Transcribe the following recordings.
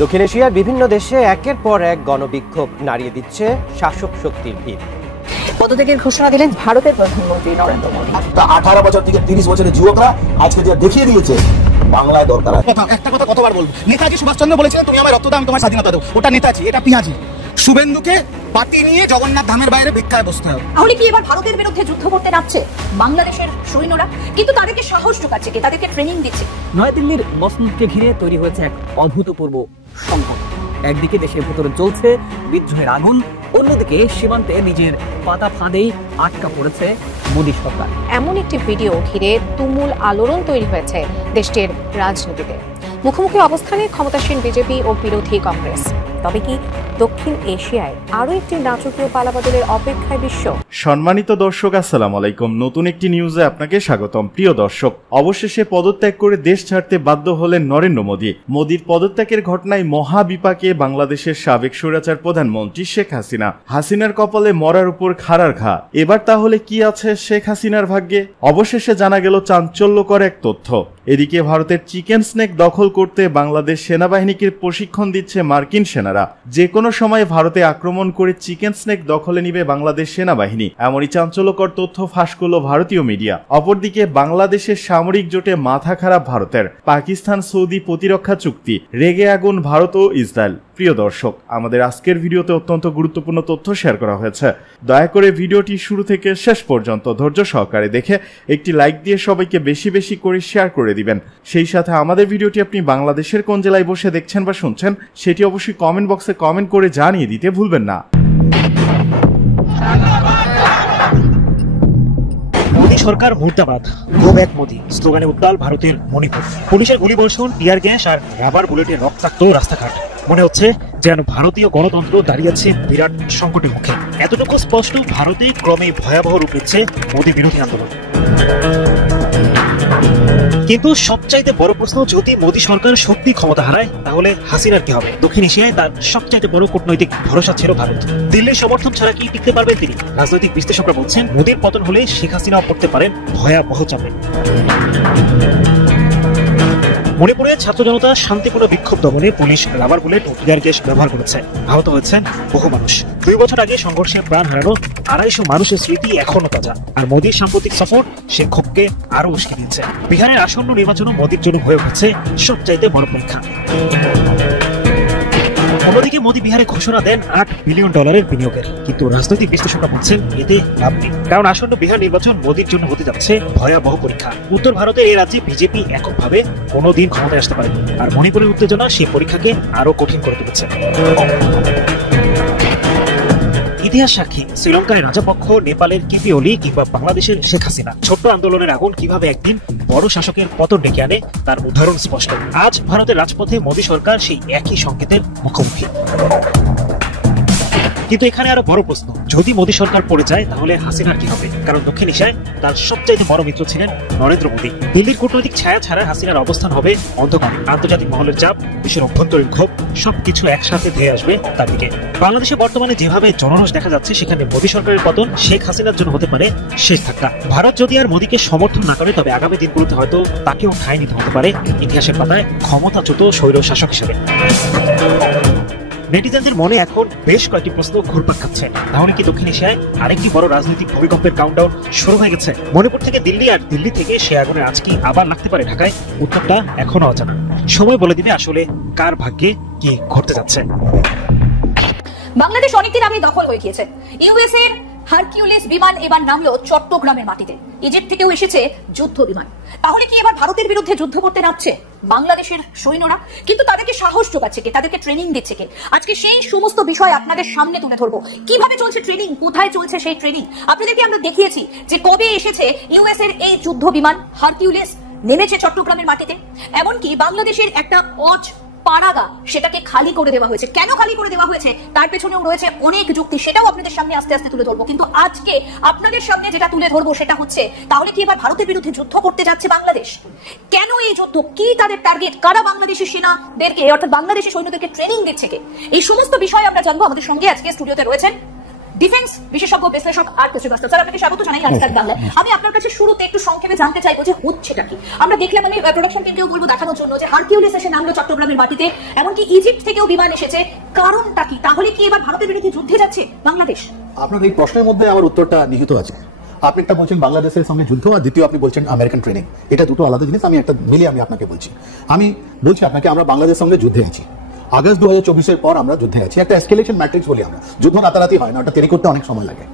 দক্ষিণ এশিয়ার বিভিন্ন দেশে একের পর এক গণবিক্ষোভ নাড়িয়ে দিচ্ছে শাসক শক্তির ভিড়। পদত্যাগের ঘোষণা দিলেন ভারতের প্রধানমন্ত্রী নরেন্দ্র মোদী। 18 বছর থেকে 30 বছরের যুবকরা আজকে যা দেখিয়ে দিয়েছে বাংলায় দরকার। একটা কথা কতবার বলবো, নেতাজি সুভাষচন্দ্র বলেছিলেন তুমি আমার রক্ত দাও আমি তোমার স্বাধীনতা দেবো। ওটা নেতাজি, এটা পিঁয়াজি। শুভেন্দুকে পার্টি নিয়ে জগন্নাথ ধামের বাইরে ভিক্ষায় বসতে হবে। তাহলে কি এবার ভারতের বিরুদ্ধে যুদ্ধ করতে যাচ্ছে বাংলাদেশের সৈন্যরা? কিন্তু তাদেরকে সাহস যোগাচ্ছে কে? তাদেরকে ট্রেনিং দিচ্ছে। নয়াদিল্লির মসনদকে ঘিরে তৈরি হয়েছে এক অভূতপূর্ব সংকট। একদিকে দেশের ভেতরে চলছে বিদ্রোহের আগুন, অন্যদিকে সীমান্তে নিজের পাতা ফাঁদেই আটকা পড়েছে মোদী সরকার। এমন একটি ভিডিও ঘিরে তুমুল আলোড়ন তৈরি হয়েছে দেশটির রাজনীতিতে। মুখোমুখি অবস্থানে ক্ষমতাসীন বিজেপি ও বিরোধী কংগ্রেস। তবে কি দক্ষিণ এশিয়ায় আরো একটি নাটকীয় পালাবদলের অপেক্ষায় বিশ্ব? সম্মানিত দর্শক, আসসালামু আলাইকুম। নতুন একটি নিউজে আপনাকে স্বাগতম। প্রিয় দর্শক, অবশেষে পদত্যাগ করে দেশ ছাড়তে বাধ্য হলেন নরেন্দ্র মোদী। মোদীর পদত্যাগের ঘটনায় মহাবিপাকে বাংলাদেশের সাবেক স্বৈরাচার প্রধানমন্ত্রী শেখ হাসিনা। হাসিনার কপালে মরার উপর খাড়ার ঘা। এবার তাহলে কি আছে শেখ হাসিনার ভাগ্যে? অবশেষে জানা গেল চাঞ্চল্যকর এক তথ্য। এদিকে ভারতের চিকেন স্নেক দখল করতে বাংলাদেশ সেনাবাহিনীকে প্রশিক্ষণ দিচ্ছে মার্কিন সেনারা। যে কোনো সময় ভারতে আক্রমণ করে চিকেন স্নেক দখলে নিবে বাংলাদেশ সেনাবাহিনী, এমনই চাঞ্চল্যকর তথ্য ফাঁস করল ভারতীয় মিডিয়া। অপরদিকে বাংলাদেশের সামরিক জোটে মাথা খারাপ ভারতের। পাকিস্তান সৌদি প্রতিরক্ষা চুক্তি, রেগে আগুন ভারত ও ইসরায়েল। প্রিয় দর্শক, আমাদের আজকের ভিডিওতে অত্যন্ত গুরুত্বপূর্ণ তথ্য শেয়ার করা হয়েছে। দয়া করে ভিডিওটি শুরু থেকে শেষ পর্যন্ত ধৈর্য সহকারে দেখে একটি লাইক দিয়ে সবাইকে বেশি বেশি করে শেয়ার করে দিবেন। সেই সাথে আমাদের ভিডিওটি আপনি বাংলাদেশের কোন জেলায় বসে দেখছেন বা শুনছেন সেটি অবশ্যই কমেন্ট বক্সে কমেন্ট করে জানিয়ে দিতে ভুলবেন না। মোদী সরকার মুর্দাবাদ, গো ব্যাক মোদী স্লোগানে উত্তাল ভারতের মণিপুর। পুলিশের গুলিবর্ষণ, টিয়ার গ্যাস আর রাবার বুলেটের রক্তাক্ত রাস্তাঘাট। মনে হচ্ছে যেন ভারতীয় গণতন্ত্র দাঁড়িয়ে আছে বিরাট সংকটের মুখে। এতটুকু স্পষ্ট, ভারতে ক্রমে ভয়াবহ রূপ নিচ্ছে মোদী বিরোধী আন্দোলন। কিন্তু সবচাইতে বড় প্রশ্ন, যদি মোদী সরকার সত্যি ক্ষমতা হারায় তাহলে হাসিনার কি হবে? দক্ষিণ এশিয়ায় তার সবচাইতে বড় কূটনৈতিক ভরসা ছিল ভারত। দিল্লির সমর্থন ছাড়া কি টিকতে পারবেন তিনি? রাজনৈতিক বিশ্লেষকরা বলছেন মোদীর পতন হলে শেখ হাসিনাও পড়তে পারেন ভয়াবহ চাপে। মণিপুরে ছাত্র জনতা শান্তিপূর্ণ বিক্ষোভ দমনে পুলিশ রাবার বুলেট ও টিয়ার গ্যাস ব্যবহার করেছে। আহত হয়েছেন বহু মানুষ। 2 বছর আগে সংঘর্ষে প্রাণ হারানো 250 মানুষের স্মৃতি এখনো তাজা। আর মোদীর সাম্প্রতিক সফর সে ক্ষোভকে আরো উস্কে দিয়েছে। বিহারের আসন্ন নির্বাচনও মোদীর জন্য হয়ে উঠেছে সবচাইতে বড় পরীক্ষা। অন্যদিকে মোদী বিহারে ঘোষণা দেন $8 বিলিয়ন বিনিয়োগের, কিন্তু রাজনৈতিক বিশ্লেষকরা বলছেন এতে লাভ নেই। কারণ আসন্ন বিহার নির্বাচন মোদীর জন্য হতে যাচ্ছে ভয়াবহ পরীক্ষা। উত্তর ভারতের এই রাজ্যে বিজেপি এককভাবে কোনোদিন ক্ষমতায় আসতে পারে, আর মণিপুরের উত্তেজনা সেই পরীক্ষাকে আরো কঠিন করে তুলেছে। ইতিহাস সাক্ষী, শ্রীলঙ্কায় রাজাপক্ষ, নেপালের কেপি ওলি কিংবা বাংলাদেশের শেখ হাসিনা। ছোট্ট আন্দোলনের আগুন কিভাবে একদিন বড় শাসকের পতন ডেকে আনে তার উদাহরণ স্পষ্ট। আজ ভারতের রাজপথে মোদী সরকার সেই একই সংকেতের মুখোমুখি। কিন্তু এখানে আরো বড় প্রশ্ন, যদি মোদী সরকার পড়ে যায় তাহলে হাসিনার কি হবে? কারণ দক্ষিণ এশিয়ায় তার সবচাইতে বড় মিত্র ছিলেন নরেন্দ্র মোদী। দিল্লির কূটনৈতিক ছায়া ছাড়া হাসিনার অবস্থান হবে অন্ধকার। আন্তর্জাতিক মহলের চাপ, দেশের অভ্যন্তরীণ ক্ষোভ সবকিছু একসাথে ধেয়ে আসবে তার দিকে। বাংলাদেশে বর্তমানে যেভাবে জনরোষ দেখা যাচ্ছে, সেখানে মোদী সরকারের পতন শেখ হাসিনার জন্য হতে পারে শেষ ধাক্কা। ভারত যদি আর মোদীকে সমর্থন না করে, তবে আগামী দিনগুলোতে হয়তো তাকেও ঠাঁই নিতে হতে পারে ইতিহাসের পাতায় ক্ষমতাচ্যুত স্বৈর শাসক হিসেবে। নেটিজেনদের মনে এখন বেশ কয়েকটি প্রশ্ন ঘুরপাক খাচ্ছে। তাহলে কি দক্ষিণ এশিয়ায় আরেকটি বড় রাজনৈতিক ভূমিকম্পের কাউন্টডাউন শুরু হয়ে গেছে? মণিপুর থেকে দিল্লি, আর দিল্লি থেকে সে আগুনের আজ কি আবার লাগতে পারে ঢাকায়? উত্তরটা এখনো অজানা। সময় বলে দিবে আসলে কার ভাগ্যে কি ঘটতে যাচ্ছে। বাংলাদেশ অনেকদিন আগে দখল হয়ে গিয়েছে। ইউএস এর হারকিউলিস বিমান এবার নামলো চট্টগ্রামের মাটিতে। ইজিপ্ট থেকেও এসেছে যুদ্ধ বিমান। তাহলে কি এবার ভারতের বিরুদ্ধে যুদ্ধ করতে নামছে বাংলাদেশের সৈন্যরা? কিন্তু তাদেরকে সাহস যোগাচ্ছে কে? তাদেরকে ট্রেনিং দিচ্ছে কে? আজকে সেই সমস্ত বিষয় আপনাদের সামনে তুলে ধরবো। কিভাবে চলছে ট্রেনিং, কোথায় চলছে সেই ট্রেনিং। আপনাদেরকে আমরা দেখিয়েছি যে কবে এসেছে ইউএস এর এই যুদ্ধ বিমান হারকিউলিস, নেমেছে চট্টগ্রামের মাটিতে। এমনকি বাংলাদেশের একটা পাড়াগা সেটাকে খালি করে দেওয়া হয়েছে। কেন খালি করে দেওয়া হয়েছে তার পেছনেও রয়েছে অনেক যুক্তি, সেটাও আপনাদের সামনে আস্তে আস্তে তুলে ধরবো। কিন্তু আজকে আপনাদের সামনে যেটা তুলে ধরবো সেটা হচ্ছে, তাহলে কি এবার ভারতের বিরুদ্ধে যুদ্ধ করতে যাচ্ছে বাংলাদেশ? কেন এই যুদ্ধ, কি তাদের টার্গেট, কারা বাংলাদেশি সেনাদেরকে অর্থাৎ বাংলাদেশি সৈন্যদেরকে ট্রেনিং দিচ্ছে কে? এই সমস্ত বিষয় আমরা জানবো। আমাদের সঙ্গে আজকে স্টুডিওতে রয়েছেন ডিফেন্স বিশেষজ্ঞ বিশ্লেষক আর শ্রীবাস্তব। স্যার, আপনাকে স্বাগত জানাই আজকের বাংলায়। আমি আপনার কাছে শুরুতে একটু সংক্ষেপে জানতে চাইবো যে হচ্ছেটা কি। আমরা দেখলাম, আমি প্রোডাকশন টিমকেও বলবো দেখানোর জন্য যে হারকিউলিস এসে নামলো চট্টগ্রামের মাটিতে, এমনকি ইজিপ্ট থেকেও বিমান এসেছে। কারণটা কি? তাহলে কি এবার ভারতের বিরুদ্ধে যুদ্ধে যাচ্ছে বাংলাদেশ? আপনার এই প্রশ্নের মধ্যে আমার উত্তরটা নিহিত আছে। আপনি একটা বলছেন বাংলাদেশের সঙ্গে যুদ্ধ, আর দ্বিতীয় আপনি বলছেন আমেরিকান ট্রেনিং। এটা দুটো আলাদা জিনিস। আমি একটা মিলিয়ে আমি আপনাকে বলছি। আমি বলছি আপনাকে, আমরা বাংলাদেশের সঙ্গে যুদ্ধে আছি। আগস্ট 2024-এর পর আমরা যুদ্ধে আছি। একটা এসকেলেশন ম্যাট্রিক্স বলি আমরা। যুদ্ধ রাতারাতি হয় না, ওটা তৈরি করতে অনেক সময় লাগে।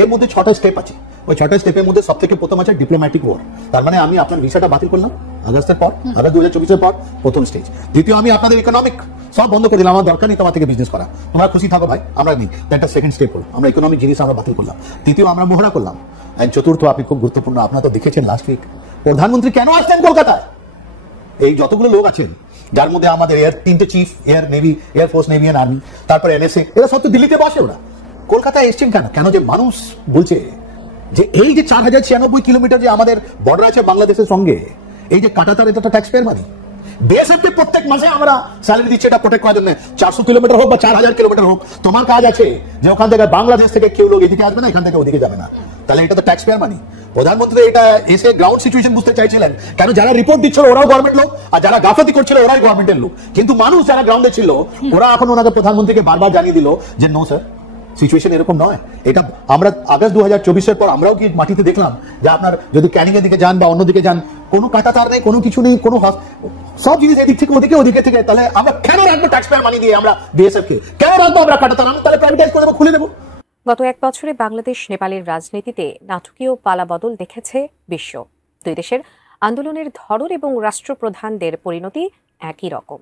এর মধ্যে 6টা স্টেপ আছে। ওই 6টা স্টেপের মধ্যে সব থেকে প্রথম আছে ডিপ্লোম্যাটিক ওয়ার। তার মানে আমি আপনার ভিসাটা বাতিল করলাম আগস্টের পর, আগস্ট 2024-এর পর প্রথম স্টেজ। দ্বিতীয়, আমি আপনাদের ইকোনমিক সব বন্ধ করে দিলাম। আমার দরকার নেই তোমার থেকে বিজনেস করা, তোমরা খুশি থাকো ভাই, আমরা নেই। একটা সেকেন্ড স্টেপ হলো আমরা ইকোনমিক জিনিস আমরা বাতিল করলাম। তৃতীয়, আমরা মহড়া করলাম। চতুর্থ, আপনি খুব গুরুত্বপূর্ণ, আপনারা তো দেখেছেন লাস্ট উইক প্রধানমন্ত্রী কেন আসলেন কলকাতায়। এই যতগুলো লোক আছেন, যার মধ্যে আমাদের তিনটে chief, air navy, air force, navy and army, তারপর NSA, এরা সব তো দিল্লিতে বসে। ওরা কলকাতায় এসছেন কেন? কেন যে মানুষ বলছে যে এই যে 4096 কিলোমিটার যে আমাদের বর্ডার আছে বাংলাদেশের সঙ্গে, এই যে কাটাতার, এটা ট্যাক্স পেয়ার মানি। বিএসএফকে প্রত্যেক মাসে আমরা স্যালারি দিচ্ছি এটা প্রোটেক্ট করার জন্য। 400 কিলোমিটার হোক বা 4000 কিলোমিটার হোক, তোমার কাজ আছে যে ওখান থেকে বাংলাদেশ থেকে কেউ লোক এদিকে আসবে না, এখান থেকে ওদিকে যাবে না। তাহলে এটা তো ট্যাক্স পেয়ার মানি। প্রধানমন্ত্রী এটা এসে গ্রাউন্ড সিচুয়েশন বুঝতে চাইছিলেন, কেন যারা রিপোর্ট দিচ্ছিল ওরাও গভর্নমেন্ট লোক, আর যারা গাফাতি করছিল ওরাই গভর্নমেন্টের লোক। কিন্তু মানুষ যারা গ্রাউন্ডে ছিল ওরা এখন ওনাকে প্রধানমন্ত্রীকে বারবার জানিয়ে দিল যে নো স্যার, সিচুয়েশন এরকম নয়। এটা আমরা আগস্ট 2024-এর পর আমরাও কি মাটিতে দেখলাম যে আপনার যদি ক্যানিং এর দিকে যান বা অন্যদিকে যান, কোনো কাঁটাতার নেই, কোনো কিছু নেই, কোনো সব জিনিস এদিক থেকে ওদিকে, ওদিকে থেকে। তাহলে আমরা কেন রাখবো ট্যাক্স পেয়ার মানি দিয়ে আমরা বিএসএফ কে? কেন রাখবো আমরা কাঁটাতার? আমি তাহলে প্রাইভেটাইজ করে দেবো, খুলে দেবো। গত 1 বছরে বাংলাদেশ নেপালের রাজনীতিতে নাটকীয় পালাবদল দেখেছে বিশ্ব। দুই দেশের আন্দোলনের ধরন এবং রাষ্ট্রপ্রধানদের পরিণতি একই রকম।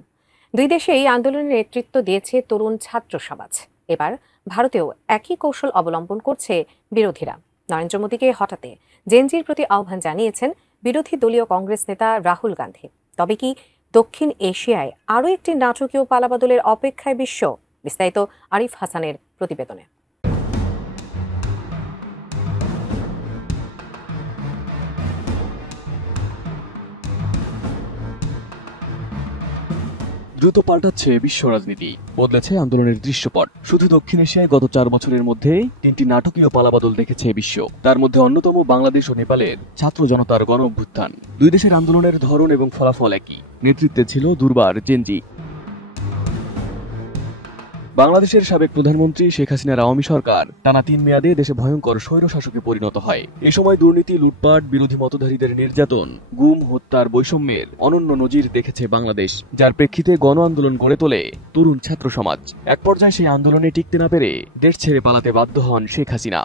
দুই দেশেই আন্দোলনের নেতৃত্ব দিয়েছে তরুণ ছাত্র সমাজ। এবার ভারতেও একই কৌশল অবলম্বন করছে বিরোধীরা। নরেন্দ্র মোদীকে হঠাতে জেনজির প্রতি আহ্বান জানিয়েছেন বিরোধী দলীয় কংগ্রেস নেতা রাহুল গান্ধী। তবে কি দক্ষিণ এশিয়ায় আরও একটি নাটকীয় পালাবদলের অপেক্ষায় বিশ্ব? বিস্তারিত আরিফ হাসানের প্রতিবেদনে। দ্রুত পাল্টাচ্ছে বিশ্ব রাজনীতি, বদলেছে আন্দোলনের দৃশ্যপট। শুধু দক্ষিণ এশিয়ায় গত 4 বছরের মধ্যে 3টি নাটকীয় পালাবদল দেখেছে বিশ্ব। তার মধ্যে অন্যতম বাংলাদেশ ও নেপালের ছাত্র জনতার গণ অভ্যুত্থান। দুই দেশের আন্দোলনের ধরন এবং ফলাফল একই। নেতৃত্বে ছিল দুর্বার জেনজি। বাংলাদেশের সাবেক প্রধানমন্ত্রী শেখ হাসিনার আওয়ামী সরকার টানা 3 মেয়াদে দেশে ভয়ঙ্কর স্বৈরশাসকে পরিণত হয়। এ সময় দুর্নীতি, লুটপাট, বিরোধী মতধারীদের নির্যাতন, গুম, হত্যার বৈষম্যের অনন্য নজির দেখেছে বাংলাদেশ, যার প্রেক্ষিতে গণ আন্দোলন গড়ে তোলে তরুণ ছাত্র সমাজ। এক পর্যায়ে সেই আন্দোলনে টিকতে না পেরে দেশ ছেড়ে পালাতে বাধ্য হন শেখ হাসিনা।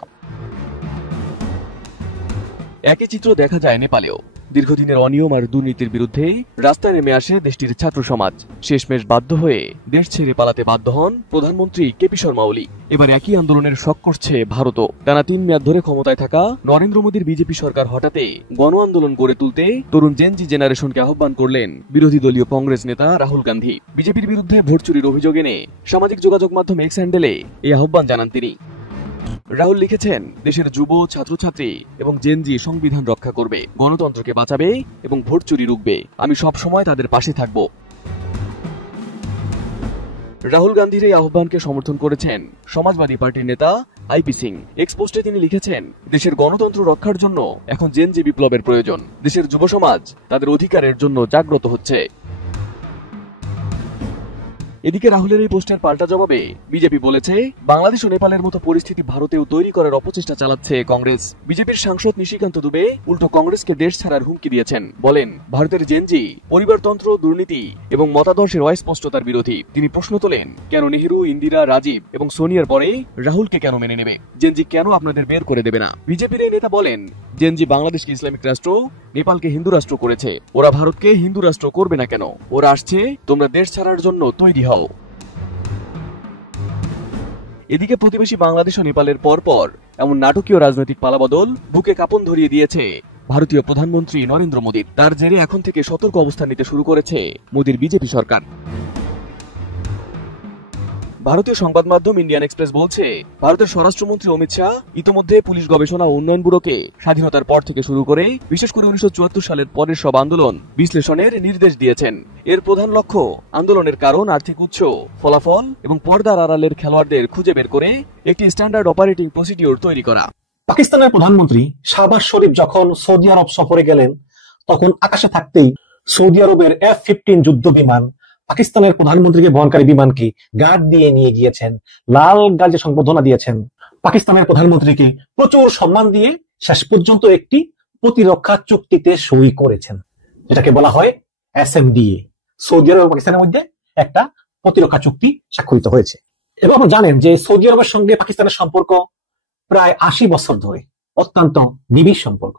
একই চিত্র দেখা যায় নেপালেও। দীর্ঘদিনের অনিয়ম আর দুর্নীতির বিরুদ্ধে রাস্তায় নেমে আসে দেশটির ছাত্র সমাজ। শেষমেশ বাধ্য হয়ে দেশ ছেড়ে পালাতে বাধ্য হন প্রধানমন্ত্রী কেপি শর্মা ওলি। এবার একই আন্দোলনের শক করছে ভারতও। টানা 3 মেয়াদ ধরে ক্ষমতায় থাকা নরেন্দ্র মোদীর বিজেপি সরকার হঠাতে গণ আন্দোলন গড়ে তুলতে তরুণ জেনজি জেনারেশনকে আহ্বান করলেন বিরোধী দলীয় কংগ্রেস নেতা রাহুল গান্ধী। বিজেপির বিরুদ্ধে ভোট চুরির অভিযোগ এনে সামাজিক যোগাযোগ মাধ্যম এক্স হ্যান্ডেলে এই আহ্বান জানান তিনি। রাহুল লিখেছেন, দেশের যুব, ছাত্রছাত্রী এবং জেনজি সংবিধান রক্ষা করবে, গণতন্ত্রকে বাঁচাবে এবং ভোট চুরি রুখবে। আমি সব সময় তাদের পাশে থাকব। রাহুল গান্ধীর এই আহ্বানকে সমর্থন করেছেন সমাজবাদী পার্টির নেতা আইপি সিং। এক্সপোস্টে তিনি লিখেছেন, দেশের গণতন্ত্র রক্ষার জন্য এখন জেনজি বিপ্লবের প্রয়োজন। দেশের যুব সমাজ তাদের অধিকারের জন্য জাগ্রত হচ্ছে। এদিকে রাহুলের এই পোস্টের পাল্টা জবাবে বিজেপি বলেছে, বাংলাদেশ ও নেপালের মতো পরিস্থিতি ভারতেও তৈরি করার অপচেষ্টা চালাচ্ছে কংগ্রেস। বিজেপির সাংসদ নিশিকান্ত দুবে উল্টো কংগ্রেসকে দেশ ছাড়ার হুমকি দিয়েছেন। বলেন, ভারতের জেনজি পরিবারতন্ত্র, দুর্নীতি এবং মতাদর্শের অস্পষ্টতার বিরোধী। তিনি প্রশ্ন তোলেন, কেন নেহেরু, ইন্দিরা, রাজীব এবং সোনিয়ার পরে রাহুলকে কেন মেনে নেবে? জেনজি কেন আপনাদের বের করে দেবে না? বিজেপির এই নেতা বলেন, জেনজি বাংলাদেশকে ইসলামিক রাষ্ট্র, নেপালকে হিন্দু রাষ্ট্র করেছে। ওরা ভারতকে হিন্দু রাষ্ট্র করবে না কেন? ওরা আসছে তোমরা দেশ ছাড়ার জন্য তৈরি হও। এদিকে প্রতিবেশী বাংলাদেশ ও নেপালের পরপর এমন নাটকীয় রাজনৈতিক পালাবদল বুকে কাঁপন ধরিয়ে দিয়েছে ভারতীয় প্রধানমন্ত্রী নরেন্দ্র মোদীর। তার জেরে এখন থেকে সতর্ক অবস্থান নিতে শুরু করেছে মোদীর বিজেপি সরকার। ভারতীয় সংবাদ মাধ্যম ইন্ডিয়ান এক্সপ্রেস বলছে, ভারতের স্বরাষ্ট্রমন্ত্রী অমিত শাহ ইতোমধ্যে পুলিশ গবেষণা ও উন্নয়ন ব্যুরোকে স্বাধীনতার পর থেকে শুরু করে বিশেষ করে 1974 সালের পরের সব আন্দোলন বিশ্লেষণের নির্দেশ দিয়েছেন। এর প্রধান লক্ষ্য আন্দোলনের কারণ, আর্থিক উৎস, ফলাফল এবং পর্দার আড়ালের খেলোয়াড়দের খুঁজে বের করে একটি স্ট্যান্ডার্ড অপারেটিং প্রসিডিউর তৈরি করা। পাকিস্তানের প্রধানমন্ত্রী শাহবাজ শরীফ যখন সৌদি আরব সফরে গেলেন, তখন আকাশে থাকতেই সৌদি আরবের F-15 যুদ্ধ বিমান পাকিস্তানের প্রধানমন্ত্রীকে বহনকারী বিমানকে গার্ড দিয়ে নিয়ে গিয়েছেন, লাল গাজে সংবর্ধনা দিয়েছেন। পাকিস্তানের প্রধানমন্ত্রীকে প্রচুর সম্মান দিয়ে শেষ পর্যন্ত একটি প্রতিরক্ষা চুক্তিতে সই করেছেন, যেটাকে বলা হয় SMDA। সৌদি আরব এবং পাকিস্তানের মধ্যে একটা প্রতিরক্ষা চুক্তি স্বাক্ষরিত হয়েছে। এবং আপনারা জানেন যে সৌদি আরবের সঙ্গে পাকিস্তানের সম্পর্ক প্রায় 80 বছর ধরে অত্যন্ত নিবিড় সম্পর্ক,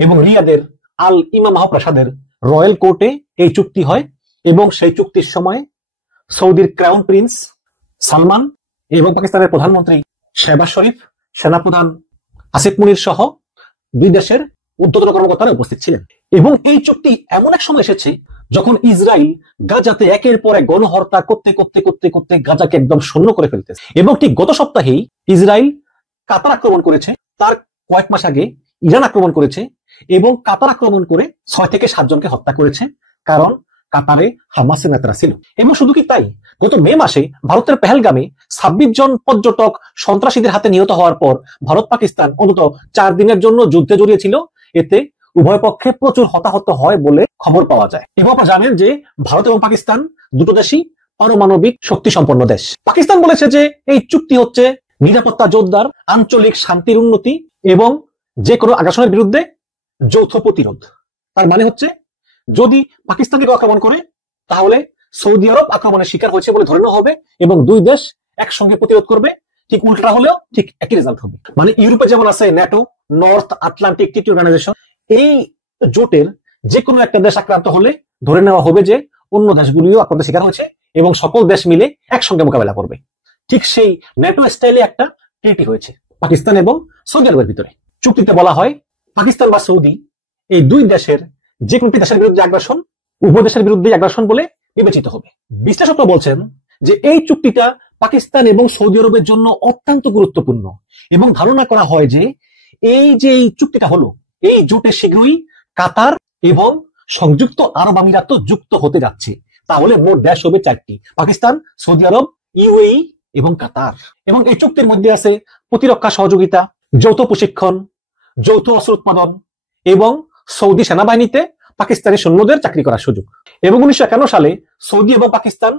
এবং রিয়াদের আল ইমাম মহাপ্রাসাদের রয়্যাল কোর্টে এই চুক্তি হয়, এবং সেই চুক্তির সময় সৌদির ক্রাউন প্রিন্স সালমান এবং পাকিস্তানের প্রধানমন্ত্রী শাহবাজ শরীফ, সেনাপ্রধান আসিফ মুনির সহ দুই দেশের ঊর্ধ্বতন কর্মকর্তারা উপস্থিত ছিলেন। এবং এই চুক্তি এমন এক সময় এসেছে যখন ইসরায়েল গাজাতে একের পর এক গণহত্যা করতে করতে করতে করতে গাজাকে একদম শূন্য করে ফেলতেছে। এবং ঠিক গত সপ্তাহেই ইসরায়েল কাতার আক্রমণ করেছে, তার কয়েক মাস আগে ইরান আক্রমণ করেছে, এবং কাতার আক্রমণ করে 6 থেকে 7 জনকে হত্যা করেছে, কারণ কাতারে হামাসের নেতারা ছিল। এবং শুধু কি তাই, গত মে মাসে ভারতের পেহেলগামে 26 জন পর্যটক সন্ত্রাসীদের হাতে নিহত হওয়ার পর ভারত পাকিস্তান অন্তত 4 দিনের জন্য যুদ্ধে জড়িয়েছিল। এতে উভয় পক্ষে প্রচুর হতাহত হয় বলে খবর পাওয়া যায়। এবং আপনারা জানেন যে ভারত এবং পাকিস্তান দুটো দেশই পারমাণবিক শক্তি সম্পন্ন দেশ। পাকিস্তান বলেছে যে এই চুক্তি হচ্ছে নিরাপত্তা জোরদার, আঞ্চলিক শান্তির উন্নতি এবং যে কোনো আগ্রাসনের বিরুদ্ধে যৌথ প্রতিরোধ। তার মানে হচ্ছে যদি পাকিস্তানকে আক্রমণ করে তাহলে সৌদি আরব আক্রমণের শিকার হয়েছে বলে ধরে নেওয়া হবে, এবং দুই দেশ একসঙ্গে প্রতিরোধ করবে। ঠিক উল্টা হলেও ঠিক একই রেজাল্ট হবে। মানে ইউরোপে যেমন আছে NATO, north Atlantic treaty organization, এই জোটের যে কোনো একটা দেশ আক্রান্ত হলে ধরে নেওয়া হবে যে অন্য দেশগুলিও আক্রান্তের শিকার হয়েছে, এবং সকল দেশ মিলে একসঙ্গে মোকাবেলা করবে। ঠিক সেই ন্যাটো স্টাইলে একটা ট্রিটি হয়েছে পাকিস্তান এবং সৌদি আরবের ভিতরে। চুক্তিতে বলা হয় পাকিস্তান বা সৌদি এই দুই দেশের যে কোনো দেশের বিরুদ্ধে আগ্রাসন উভয় দেশের বিরুদ্ধে আগ্রাসন বলে বিবেচিত হবে। বিশ্লেষকরা বলছেন যে এই চুক্তিটা পাকিস্তান এবং সৌদি আরবের জন্য অত্যন্ত গুরুত্বপূর্ণ, এবং ধারণা করা হয় যে এই চুক্তিটা হলো এই জোটে শীঘ্রই কাতার এবং সংযুক্ত আরব আমিরাত যুক্ত হতে যাচ্ছে। তাহলে মোট দেশ হবে 4টি, পাকিস্তান, সৌদি আরব, UAE এবং কাতার। এবং এই চুক্তির মধ্যে আছে প্রতিরক্ষা সহযোগিতা, যৌথ প্রশিক্ষণ, যৌথ অস্ত্র উৎপাদন এবং সৌদি সেনাবাহিনীতে পাকিস্তানি সৈন্যদের চাকরি করার সুযোগ। এবং 1951 সালে সৌদি এবং পাকিস্তান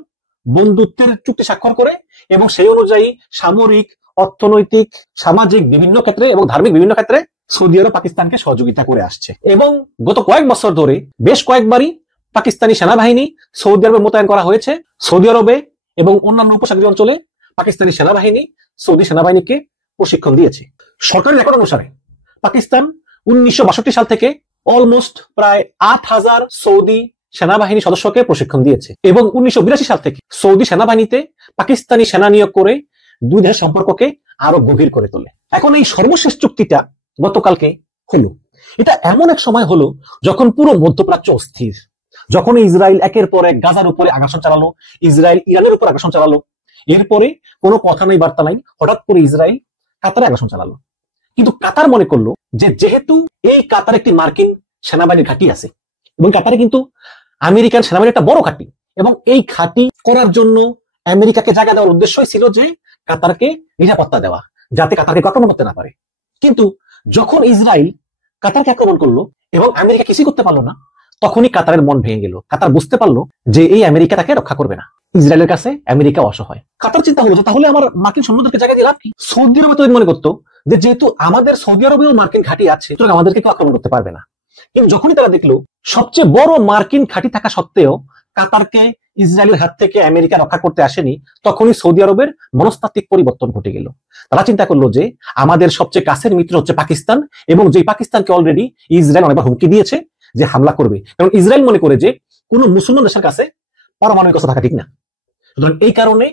বন্ধুত্বের চুক্তি স্বাক্ষর করে, এবং সেই অনুযায়ী সামরিক, অর্থনৈতিক, সামাজিক বিভিন্ন ক্ষেত্রে এবং ধার্মিক বিভিন্ন ক্ষেত্রে সৌদি আরব পাকিস্তানকে সহযোগিতা করে আসছে। এবং গত কয়েক বছর ধরে বেশ কয়েকবারই পাকিস্তানি সেনাবাহিনী সৌদি আরবে মোতায়েন করা হয়েছে। সৌদি আরবে এবং অন্যান্য উপসাগরীয় অঞ্চলে পাকিস্তানি সেনাবাহিনী সৌদি সেনাবাহিনীকে প্রশিক্ষণ দিয়েছে। সরকারি রেকর্ড অনুসারে পাকিস্তান 1962 সাল থেকে অলমোস্ট প্রায় 8000 সৌদি সেনাবাহিনী সদস্যকে প্রশিক্ষণ দিয়েছে, এবং 1982 সাল থেকে সৌদি সেনাবাহিনীতে পাকিস্তানি সেনা নিয়োগ করে দুই দেশের সম্পর্ককে আরো গভীর করে তোলে। এখন এই সর্বশেষ চুক্তিটা গতকালকে হলো। এটা এমন এক সময় হলো যখন পুরো মধ্যপ্রাচ্য অস্থির, যখন ইসরায়েল একের পর এক গাজার উপরে আগ্রাসন চালালো, ইসরায়েল ইরানের উপর আগ্রাসন চালালো, এরপরে কোনো কথা নাই বার্তা নাই, হঠাৎ করে ইসরায়েল কাতারে আগ্রাসন চালালো। কিন্তু কাতার মনে করলো যে যেহেতু এই কাতার একটি মার্কিন সেনাবাহিনীর ঘাঁটি আছে, এবং কাতারে কিন্তু আমেরিকান সেনাবাহিনীর একটা বড় ঘাঁটি, এবং এই ঘাঁটি করার জন্য আমেরিকাকে জায়গা দেওয়ার উদ্দেশ্যই ছিল যে কাতারকে নিরাপত্তা দেওয়া, যাতে কাতারকে আক্রমণ করতে না পারে। কিন্তু যখন ইসরায়েল কাতারকে আক্রমণ করলো এবং আমেরিকা কিছুই করতে পারলো না, তখনই কাতারের মন ভেঙে গেল। কাতার বুঝতে পারলো যে এই আমেরিকা তাকে রক্ষা করবে না, ইসরায়েলের কাছে আমেরিকা অসহায়। কাতার চিন্তা হলো যে তাহলে আমার মার্কিন সৈন্যদেরকে জায়গা দিয়ে লাভ কি? সৌদি আরবে তো মনে করতো যে যেহেতু আমাদের সৌদি আরবেও মার্কিন ঘাঁটি আছে, সুতরাং আমাদেরকে কেউ আক্রমণ করতে পারবে না। কিন্তু যখনই তারা দেখলো সবচেয়ে বড় মার্কিন ঘাঁটি থাকা সত্ত্বেও কাতারকে ইসরায়েলের হাত থেকে আমেরিকা রক্ষা করতে আসেনি, তখনই সৌদি আরবের মনস্তাত্ত্বিক পরিবর্তন ঘটে গেল। তারা চিন্তা করলো যে আমাদের সবচেয়ে কাছের মিত্র হচ্ছে পাকিস্তান, এবং যে পাকিস্তানকে অলরেডি ইসরায়েল অনেকবার হুমকি দিয়েছে যে হামলা করবে, কারণ ইসরায়েল মনে করে যে কোনো মুসলমান দেশের কাছে পারমাণবিক অস্ত্র থাকা ঠিক না। সুতরাং এই কারণে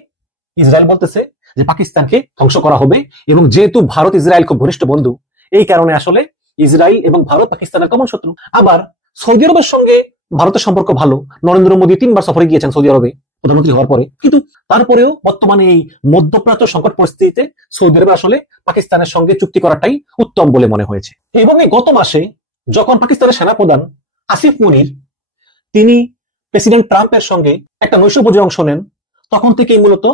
ইসরায়েল বলতেছে যে পাকিস্তানকে ধ্বংস করা হবে, এবং যেহেতু ভারত ইসরায়েল খুব ঘনিষ্ঠ বন্ধু, এই কারণে আসলে ইসরায়েল এবং ভারত পাকিস্তানের কমন শত্রু। আবার সৌদি আরবের সঙ্গে ভারতের সম্পর্ক ভালো। নরেন্দ্র মোদী 3বার সফরে গিয়েছেন সৌদি আরবে, প্রধানমন্ত্রী হওয়ার পরে। কিন্তু তারপরেও বর্তমানে এই মধ্যপ্রাচ্য সংকট পরিস্থিতিতে সৌদি আরব আসলে পাকিস্তানের সঙ্গে চুক্তি করাটাই উত্তম বলে মনে হয়েছে। এবং এই গত মাসে যখন পাকিস্তানের সেনাপ্রধান আসিফ মনির তিনি প্রেসিডেন্ট ট্রাম্পের সঙ্গে একটা নৈশভোজে অংশ নেন, তখন থেকেই মূলত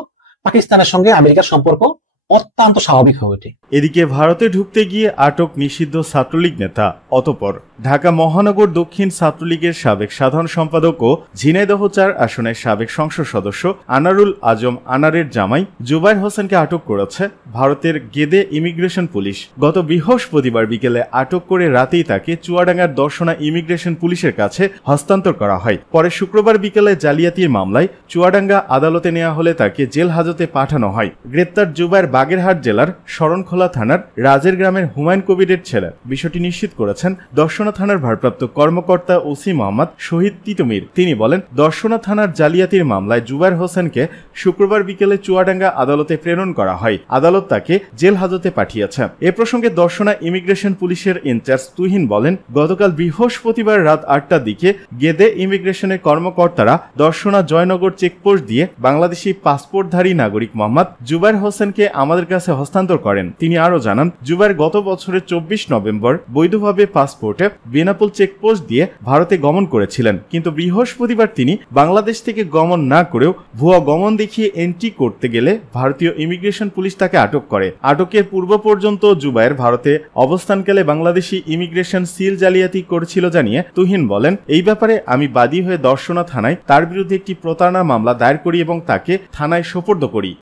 পাকিস্তানের সঙ্গে আমেরিকার সম্পর্ক অত্যন্ত স্বাভাবিক হয়ে ওঠে। এদিকে ভারতে ঢুকতে গিয়ে আটক নিষিদ্ধ ছাত্রলীগ নেতা অতঃপর ঢাকা মহানগর দক্ষিণ ছাত্রলীগের সাবেক সাধারণ সম্পাদক ও ঝিনাইদহ ৪ আসনের সাবেক সংসদ সদস্য আনারুল আজম আনারের জামাই জুবাইর হোসেনকে আটক করেছে ভারতের গেদে ইমিগ্রেশন পুলিশ। গত বৃহস্পতিবার বিকেলে আটক করে রাতেই তাকে চুয়াডাঙ্গার দর্শনা ইমিগ্রেশন পুলিশের কাছে হস্তান্তর করা হয়। পরে শুক্রবার বিকেলে জালিয়াতির মামলায় চুয়াডাঙ্গা আদালতে নেওয়া হলে তাকে জেল হাজতে পাঠানো হয়। গ্রেপ্তার জুবাইর বাগেরহাট জেলার শরণখোলা থানার রাজের গ্রামের হুমায়ুন কবিরের ছেলে। বিষয়টি নিশ্চিত করেছেন দর্শনা থানার ভারপ্রাপ্ত কর্মকর্তা ওসি মোহাম্মদ শহীদ তিতুমির। তিনি বলেন, দর্শনা থানার জালিয়াতির মামলায় জুবাইর হোসেনকে শুক্রবার বিকেলে চুয়াডাঙ্গা আদালতে প্রেরণ করা হয়। আদালত তাকে জেল হাজতে পাঠিয়েছে। এ প্রসঙ্গে দর্শনা ইমিগ্রেশন পুলিশের ইনচার্জ তুহিন বলেন, গতকাল বৃহস্পতিবার রাত ৮টার দিকে গেদে ইমিগ্রেশনের কর্মকর্তারা দর্শনা জয়নগর চেকপোস্ট দিয়ে বাংলাদেশি পাসপোর্টধারী নাগরিক মোহাম্মদ জুবাইর হোসেনকে আমাদের কাছে হস্তান্তর করেন। তিনি আরো জানান, জুবাইর গত বছরের ২৪ নভেম্বর বৈধভাবে পাসপোর্টে বেনাপোল চেকপোস্ট দিয়ে ভারতে গমন করেছিলেন, কিন্তু বৃহস্পতিবার তিনি বাংলাদেশ থেকে গমন না করেও ভুয়া গমন দেখিয়ে এন্ট্রি করতে গেলে ভারতীয় ইমিগ্রেশন পুলিশ তাকে আটক করে। আটকের পূর্ব পর্যন্ত জুবাইর ভারতে অবস্থানকালে বাংলাদেশি ইমিগ্রেশন সিল জালিয়াতি করেছিল জানিয়ে তুহিন বলেন, এই ব্যাপারে আমি বাদী হয়ে দর্শনা থানায় তার বিরুদ্ধে একটি প্রতারণা মামলা দায়ের করি এবং তাকে থানায় সোপর্দ করি।